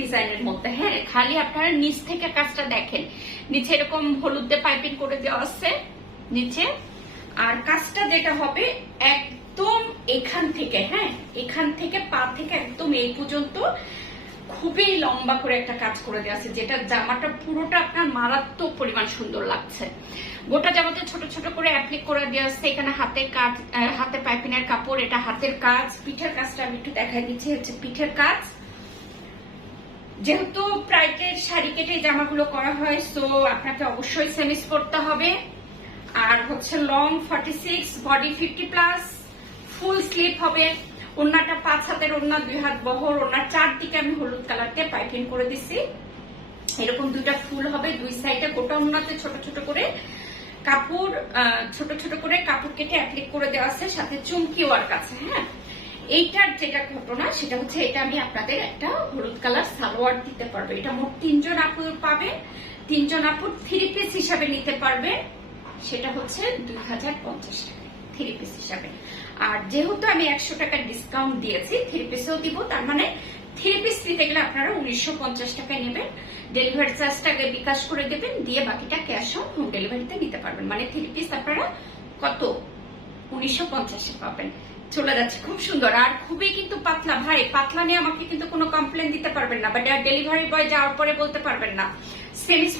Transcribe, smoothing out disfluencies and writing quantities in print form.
ডিজাইনের মধ্যে। হ্যাঁ, খালি আপনারা নিচ থেকে কাজটা দেখেন, নিচে এরকম হলুদ দিয়ে পাইপিং করে দেওয়া আছে নিচে। আর কাজটা যেটা হবে একদম এখান থেকে, হ্যাঁ এখান থেকে পা থেকে একদম এই পর্যন্ত খুবই লম্বা করে একটা কাজ করে দেওয়া আছে, যেটা জামাটা পুরোটা আপনার মারাত্মক পরিমাণ সুন্দর লাগছে। গোটা জামাতে ছোট ছোট করে অ্যাপ্লিক করে দেওয়া আছে। এখানে হাতের কাজ, হাতে পাইপিনের কাপড়, এটা হাতের কাজ। পিঠের কাজটা আমি একটু দেখাই দিচ্ছি, হচ্ছে পিঠের কাজ। যেহেতু প্রাইটের শাড়ি কেটে জামাগুলো করা হয়, সো আপনাকে অবশ্যই সেমিস পরতে হবে। আর হচ্ছে লং 46, বডি 50+, ফুল স্লিভ হবে। ওড়নাটা 5 হাতের ওড়না, 2 হাত বহর। ওড়নার চারদিকে আমি হলুদ কালার দিয়ে পাইপিং করে দিছি। এরকম দুইটা ফুল হবে দুই সাইডে। গোটা ওড়নাতে ছোট ছোট করে কাপড়, ছোট ছোট করে কাপড় কেটে অ্যাপ্লিক করে দেওয়া আছে, সাথে চুমকি ওয়ার্ক আছে। হ্যাঁ, এইটার যেটা ঘটনা সেটা হচ্ছে এটা আমি আপনাদের একটা হলুদ কালার সালোয়ার দিতে পারবো। এটা মোট 3 জন আপু পাবে। 3 জন আপু 3 পিস হিসাবে নিতে পারবে, সেটা হচ্ছে 2050 টাকা 3 পিস হিসাবে। আর যেহেতু আমি 100 টাকা ডিসকাউন্ট দিয়েছি, 3 পিসও দিব, তার মানে 3 পিস নিতে গেলে আপনারা 1950 টাকায় নেবেন। ডেলিভারি চার্জটা আগে বিকাশ করে দেবেন, দিয়ে বাকিটা ক্যাশ অন হোম ডেলিভারিতে নিতে পারবেন। মানে 3 পিস আপনারা কত 1950 পাবেন। চলে যাচ্ছে, খুব সুন্দর। আর খুবই কিন্তু পাতলা ভাই, পাতলা নিয়ে আমাকে কিন্তু কোনো কমপ্লেন দিতে পারবেন না, বা ডেলিভারি বয় যাওয়ার পরে বলতে পারবেন না সেমিস